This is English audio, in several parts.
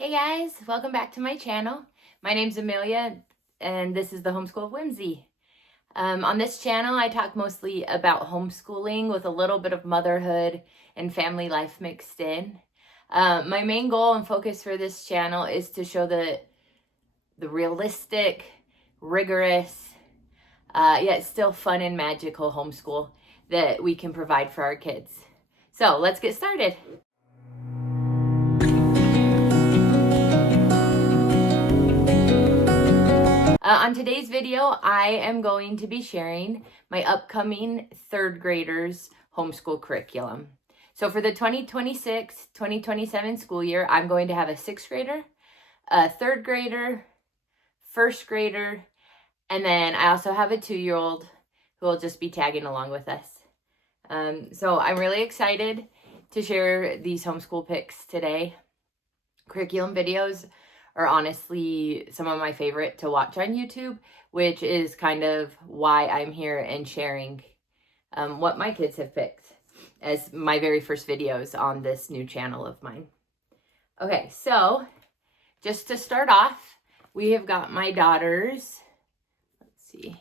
Hey guys, welcome back to my channel. My name's Amelia and this is the Homeschool of Whimsy. On this channel I talk mostly about homeschooling with a little bit of motherhood and family life mixed in. My main goal and focus for this channel is to show the realistic, rigorous, yet still fun and magical homeschool that we can provide for our kids. So let's get started. On today's video, I am going to be sharing my upcoming third graders homeschool curriculum. So for the 2026-2027 school year, I'm going to have a sixth grader, a third grader, first grader, and then I also have a 2-year-old who will just be tagging along with us. So I'm really excited to share these homeschool pics today. Curriculum videos are honestly some of my favorite to watch on YouTube, which is kind of why I'm here and sharing what my kids have picked as my very first videos on this new channel of mine. Okay, so just to start off, we have got my daughters. Let's see.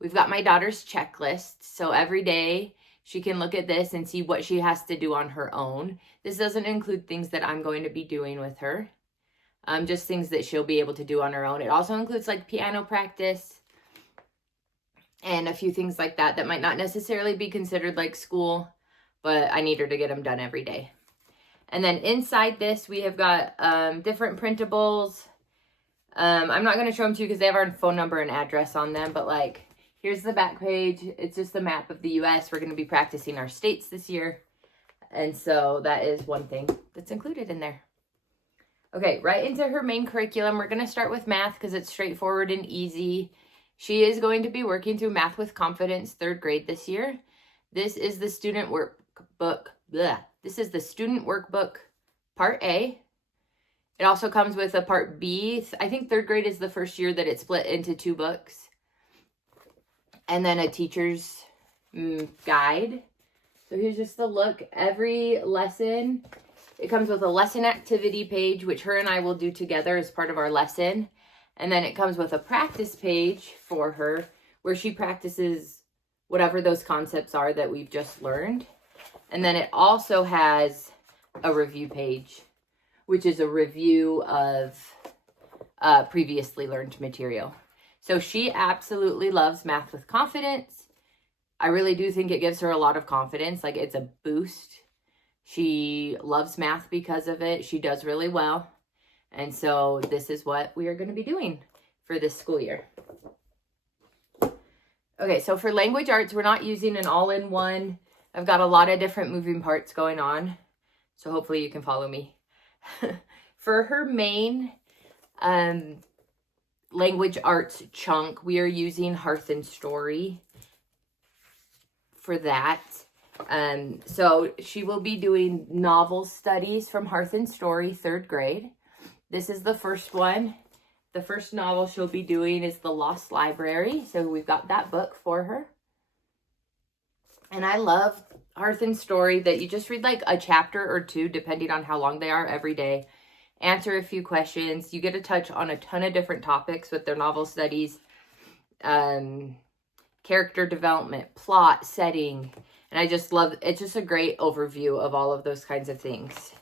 We've got my daughter's checklist. So every day she can look at this and see what she has to do on her own. This doesn't include things that I'm going to be doing with her. Just things that she'll be able to do on her own. It also includes like piano practice and a few things like that that might not necessarily be considered like school, but I need her to get them done every day. And then inside this, we have got different printables. I'm not going to show them to you because they have our phone number and address on them, but like, here's the back page. It's just a map of the U.S. We're going to be practicing our states this year. And so that is one thing that's included in there. Okay, right into her main curriculum. We're going to start with math because it's straightforward and easy. She is going to be working through Math with Confidence, third grade this year. This is the student workbook. This is the student workbook, part A. It also comes with a part B. I think third grade is the first year that it's split into 2 books. And then a teacher's guide. So here's just the look. Every lesson, it comes with a lesson activity page, which her and I will do together as part of our lesson. And then it comes with a practice page for her where she practices whatever those concepts are that we've just learned. And then it also has a review page, which is a review of previously learned material. So she absolutely loves Math with Confidence. I really do think it gives her a lot of confidence. Like, it's a boost. She loves math because of it. She does really well. And so this is what we are going to be doing for this school year. Okay, so for language arts, we're not using an all-in-one. I've got a lot of different moving parts going on. So hopefully you can follow me. For her main language arts chunk, we are using Hearth and Story for that. So she will be doing novel studies from Hearth and Story, third grade. This is the first one. The first novel she'll be doing is The Lost Library. So we've got that book for her. And I love Hearth and Story that you just read like a chapter or 2, depending on how long they are every day. Answer a few questions. You get to touch on a ton of different topics with their novel studies. Character development, plot, setting. And I just love, it's just a great overview of all of those kinds of things.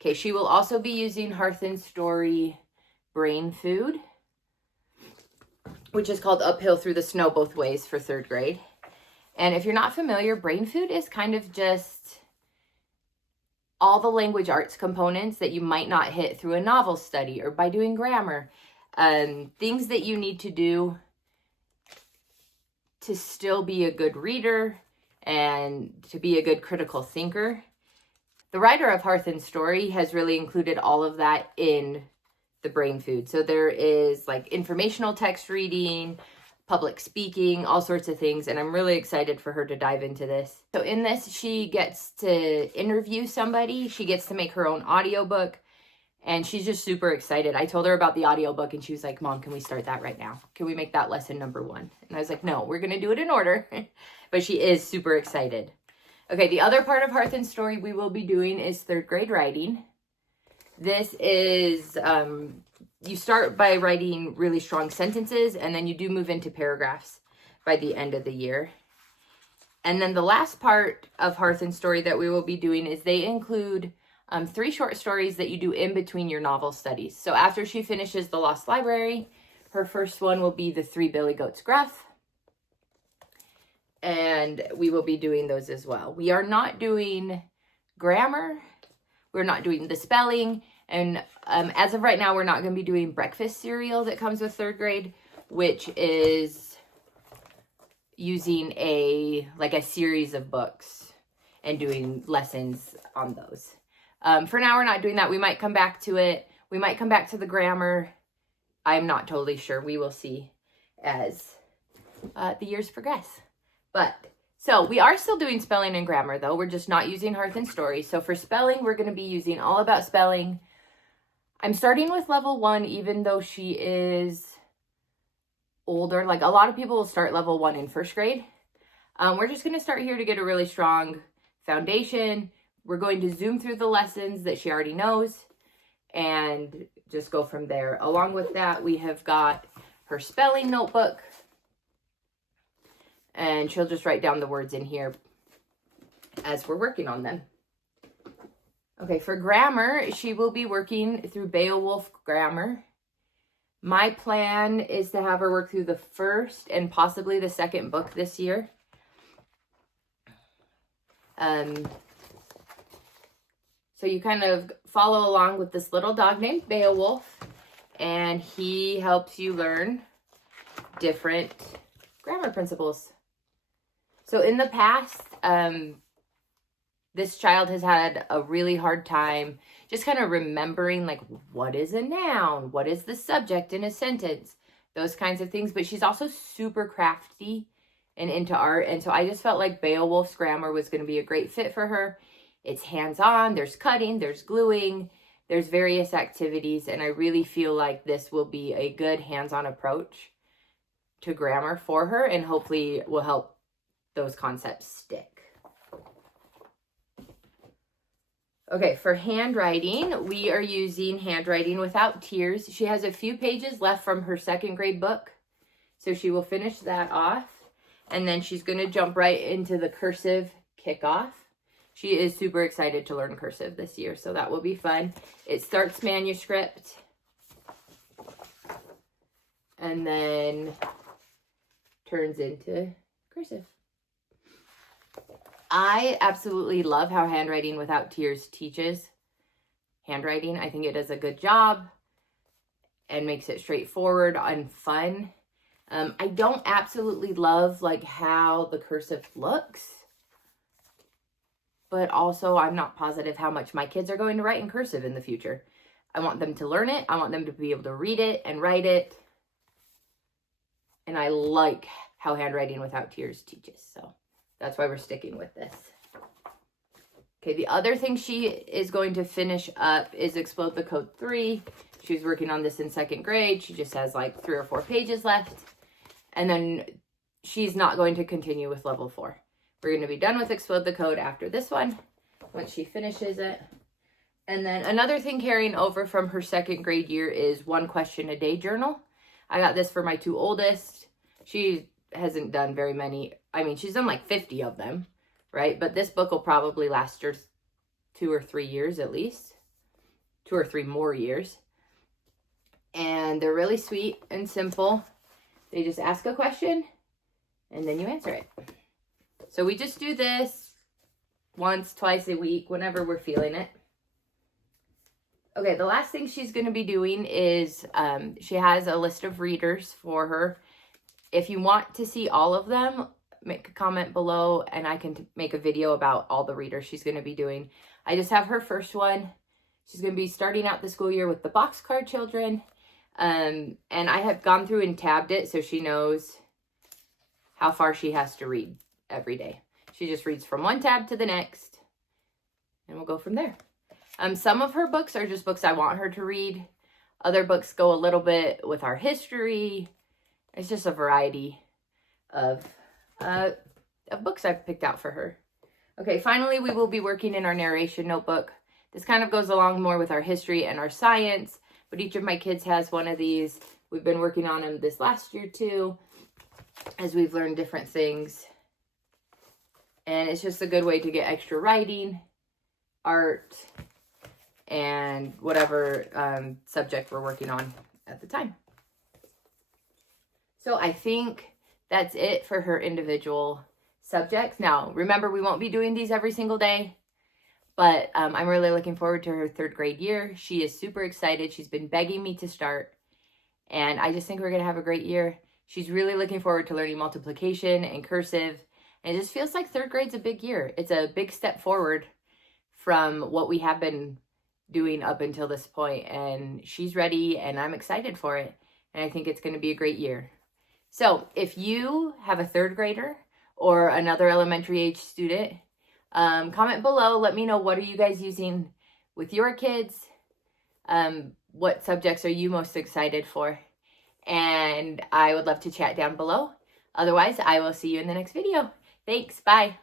Okay, she will also be using Hearth and Story Brain Food, which is called Uphill Through the Snow Both Ways for third grade. And if you're not familiar, brain food is kind of just all the language arts components that you might not hit through a novel study or by doing grammar. Things that you need to do to still be a good reader and to be a good critical thinker. The writer of Hearth and Story has really included all of that in the brain food. So there is like informational text reading, public speaking, all sorts of things. And I'm really excited for her to dive into this. So in this, she gets to interview somebody. She gets to make her own audiobook. And she's just super excited. I told her about the audiobook and she was like, Mom, can we start that right now? Can we make that lesson number 1? And I was like, no, we're going to do it in order. But she is super excited. Okay, the other part of Hearth and Story we will be doing is third grade writing. This is, you start by writing really strong sentences, and then you do move into paragraphs by the end of the year. And then the last part of Hearth and Story that we will be doing is they include 3 short stories that you do in between your novel studies. So after she finishes The Lost Library, her first one will be The Three Billy Goats Gruff. And we will be doing those as well. We are not doing grammar. We're not doing the spelling. And as of right now, we're not going to be doing breakfast cereal that comes with third grade, which is using a series of books and doing lessons on those. For now, we're not doing that. We might come back to it. We might come back to the grammar. I'm not totally sure. We will see as the years progress. So we are still doing spelling and grammar, though. We're just not using Hearth and Story. So for spelling, we're going to be using All About Spelling. I'm starting with level 1, even though she is older. Like, a lot of people will start level 1 in first grade. We're just going to start here to get a really strong foundation. We're going to zoom through the lessons that she already knows and just go from there. Along with that, we have got her spelling notebook. And she'll just write down the words in here as we're working on them. Okay, for grammar, she will be working through Beowulf grammar. My plan is to have her work through the first and possibly the second book this year. So you kind of follow along with this little dog named Beowulf, and he helps you learn different grammar principles. So in the past, this child has had a really hard time just kind of remembering, like, what is a noun? What is the subject in a sentence? Those kinds of things. But she's also super crafty and into art. And so I just felt like Beowulf's grammar was going to be a great fit for her. It's hands-on. There's cutting. There's gluing. There's various activities. And I really feel like this will be a good hands-on approach to grammar for her, and hopefully will help those concepts stick. Okay, for handwriting, we are using Handwriting Without Tears. She has a few pages left from her second grade book, so she will finish that off, and then she's going to jump right into the cursive kickoff. She is super excited to learn cursive this year, so that will be fun. It starts manuscript, and then turns into cursive. I absolutely love how Handwriting Without Tears teaches handwriting. I think it does a good job and makes it straightforward and fun. I don't absolutely love like how the cursive looks, but also I'm not positive how much my kids are going to write in cursive in the future. I want them to learn it. I want them to be able to read it and write it. And I like how Handwriting Without Tears teaches, so that's why we're sticking with this. Okay, the other thing she is going to finish up is Explode the Code 3. She's working on this in second grade. She just has like 3 or 4 pages left. And then she's not going to continue with level 4. We're going to be done with Explode the Code after this one, once she finishes it. And then another thing carrying over from her second grade year is 1 question a day journal. I got this for my 2 oldest. She hasn't done very many. I mean, she's done like 50 of them, right? But this book will probably last her 2 or 3 years at least. 2 or 3 more years. And they're really sweet and simple. They just ask a question and then you answer it. So we just do this once, twice a week, whenever we're feeling it. Okay, the last thing she's going to be doing is she has a list of readers for her. If you want to see all of them, make a comment below and I can make a video about all the readers she's going to be doing. I just have her first one. She's going to be starting out the school year with the Boxcar Children. And I have gone through and tabbed it so she knows how far she has to read every day. She just reads from one tab to the next and we'll go from there. Some of her books are just books I want her to read. Other books go a little bit with our history. It's just a variety of books I've picked out for her. Okay, finally, we will be working in our narration notebook. This kind of goes along more with our history and our science, but each of my kids has one of these. We've been working on them this last year too, as we've learned different things. And it's just a good way to get extra writing, art, and whatever subject we're working on at the time. So I think that's it for her individual subjects. Now, remember, we won't be doing these every single day, but I'm really looking forward to her 3rd grade year. She is super excited. She's been begging me to start, and I just think we're going to have a great year. She's really looking forward to learning multiplication and cursive, and it just feels like 3rd grade's a big year. It's a big step forward from what we have been doing up until this point, and she's ready, and I'm excited for it, and I think it's going to be a great year. So if you have a 3rd grader or another elementary age student, comment below. Let me know, what are you guys using with your kids? What subjects are you most excited for? And I would love to chat down below. Otherwise, I will see you in the next video. Thanks. Bye.